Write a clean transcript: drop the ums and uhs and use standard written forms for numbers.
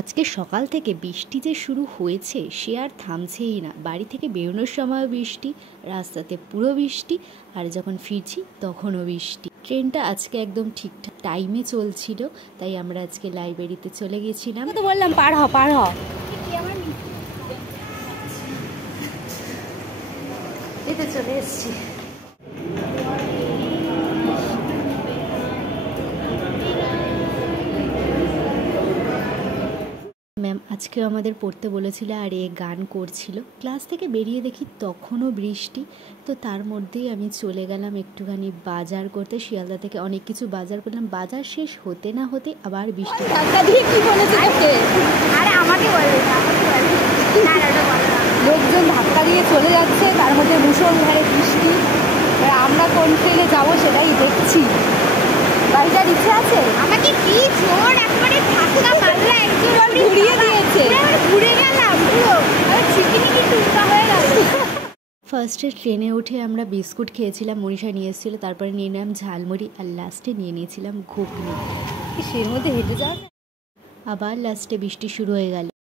আজকে সকাল থেকে বৃষ্টি যে শুরু হয়েছে সে আর থামছেই না। বাড়ি থেকে বেরোনোর সময় বৃষ্টি, রাস্তাতে পুরো বৃষ্টি, আর যখন ফিরছি তখনও বৃষ্টি। ট্রেনটা আজকে একদম ঠিকঠাক টাইমে চলছিল, তাই আমরা আজকে লাইব্রেরিতে চলে গেছিলাম। তো বললাম পার হ এতে চলে এসেছি। ম্যাম আজকেও আমাদের পড়তে বলেছিল আর এ গান করছিল। ক্লাস থেকে বেরিয়ে দেখি তখনও বৃষ্টি, তো তার মধ্যেই আমি চলে গেলাম একটুখানি বাজার করতে। শিয়ালদা থেকে অনেক কিছু বাজার করলাম। বাজার শেষ হতে না হতে আবার বৃষ্টি। লোকজন ধাক্কা দিয়ে চলে যাচ্ছে, তার মধ্যে মুষলধারে বৃষ্টি। আমরা কোন ট্রেনে যাবো সেটাই দেখছি। গাড়িটার ইচ্ছে আছে আমাকে কি জোর একবারে ধাক্কা মারলো, একজন ঘুরিয়ে দিয়েছে। ঘুরে গেলাম পুরো, চিকেনি কিন্তু উল্টা হয়ে গেল। ফার্স্টে ট্রেনে উঠে আমরা বিস্কুট খেয়েছিলাম, মনীষা নিয়ে এসেছিলো। তারপরে নিয়ে নিলাম ঝালমুড়ি, আর লাস্টে নিয়ে নিয়েছিলাম ঘুগনি। সের মধ্যে হেঁটে যাওয়া। আবার লাস্টে বৃষ্টি শুরু হয়ে গেল।